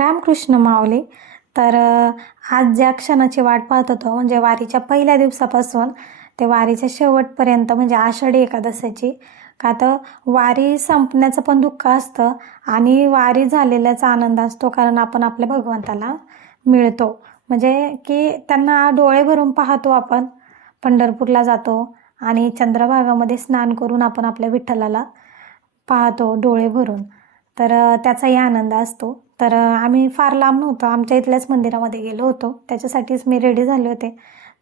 रामकृष्ण माऊली. तर आज ज्या क्षणाची वाट पाहत होतो म्हणजे वारीच्या पहिल्या दिवसापासून ते वारीच्या शेवटपर्यंत म्हणजे आषाढी एकादशीची, का तर वारी संपण्याचं पण दुःख असतं आणि वारी झालेल्याचा आनंद असतो, कारण आपण आपल्या भगवंताला मिळतो. म्हणजे की त्यांना डोळे भरून पाहतो आपण. पंढरपूरला जातो आणि चंद्रभागामध्ये स्नान करून आपण आपल्या विठ्ठलाला पाहतो डोळे भरून. तर त्याचाही आनंद असतो. तर आम्ही फार लांब नव्हतो, आमच्या इथल्याच मंदिरामध्ये गेलो होतो, त्याच्यासाठीच मी रेडी झाले होते.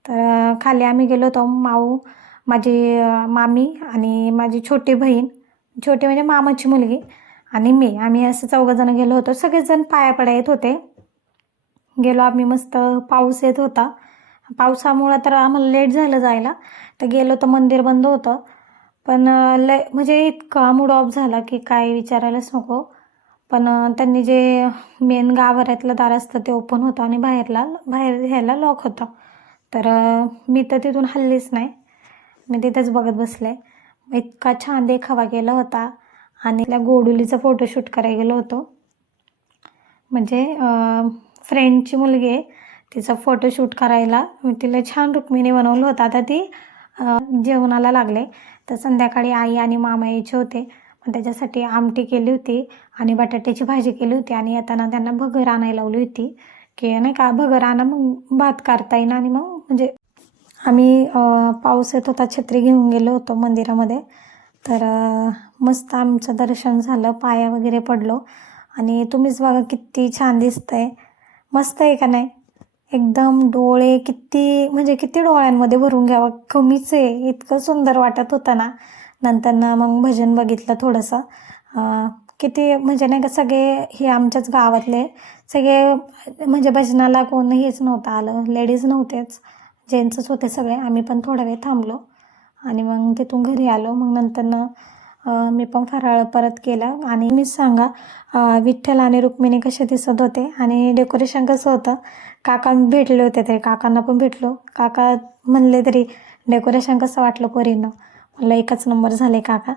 तर खाली आम्ही गेलो होतो, माऊ, माझी मामी आणि माझी छोटी बहीण, छोटी म्हणजे मामाची मुलगी, आणि मी, आम्ही असं चौघंजणं गेलो होतो. सगळेजण पाया पडा येत होते. गेलो आम्ही, मस्त पाऊस येत होता. पावसामुळं तर आम्हाला लेट झालं जायला. तर गेलो तर मंदिर बंद होतं. पण लय म्हणजे इतका मूड ऑफ झाला की काय विचारायलाच नको. पण त्यांनी जे मेन गाभाऱ्यातलं दार असतं ते ओपन होतं आणि बाहेर घ्यायला लॉक होतं. तर मी तर तिथून हल्लीच नाही, मी तिथेच बघत बसले. इतका छान देखावा केला होता. आणि त्या गोडुलीचा फोटोशूट करायला गेलो होतो. म्हणजे फ्रेंडची मुलगी आहे, तिचा फोटोशूट करायला मी तिला छान रुक्मिणी बनवलं होतं. आता ती जेवणाला लागले. तर संध्याकाळी आई आणि मामा यायचे होते, मग त्याच्यासाठी आमटी केली होती आणि बटाट्याची भाजी केली होती. आणि येताना त्यांना भगर आणायला लावली होती, की नाही का भगर आणा, मग भात करता येईन. आणि मग म्हणजे आम्ही पाऊस येत होता, छत्री घेऊन गेलो होतो मंदिरामध्ये. तर मस्त आमचं दर्शन झालं, पाया वगैरे पडलो. आणि तुम्हीच बघा किती छान दिसतंय, मस्त आहे का नाही? एकदम डोळे किती म्हणजे किती डोळ्यांमध्ये भरून घ्यावं कमीच आहे, इतकं सुंदर वाटत होतं ना. नंतर ना मग भजन बघितलं थोडंसं. किती म्हणजे नाही का, सगळे हे आमच्याच गावातले सगळे, म्हणजे भजनाला कोण हेच नव्हतं आलं, लेडीज नव्हतेच, जेंट्सच होते सगळे. आम्ही पण थोडा वेळ थांबलो आणि मग तिथून घरी आलो. मग नंतर मी पण फराळ परत केलं. आणि मीच सांगा, विठ्ठल आणि रुक्मिणी कसे दिसत होते आणि डेकोरेशन कसं होतं. काका भेटले होते, ते काकांना पण भेटलो. काका म्हणले तरी डेकोरेशन कसं वाटलं पोरींना, मला एकच नंबर झाले काका.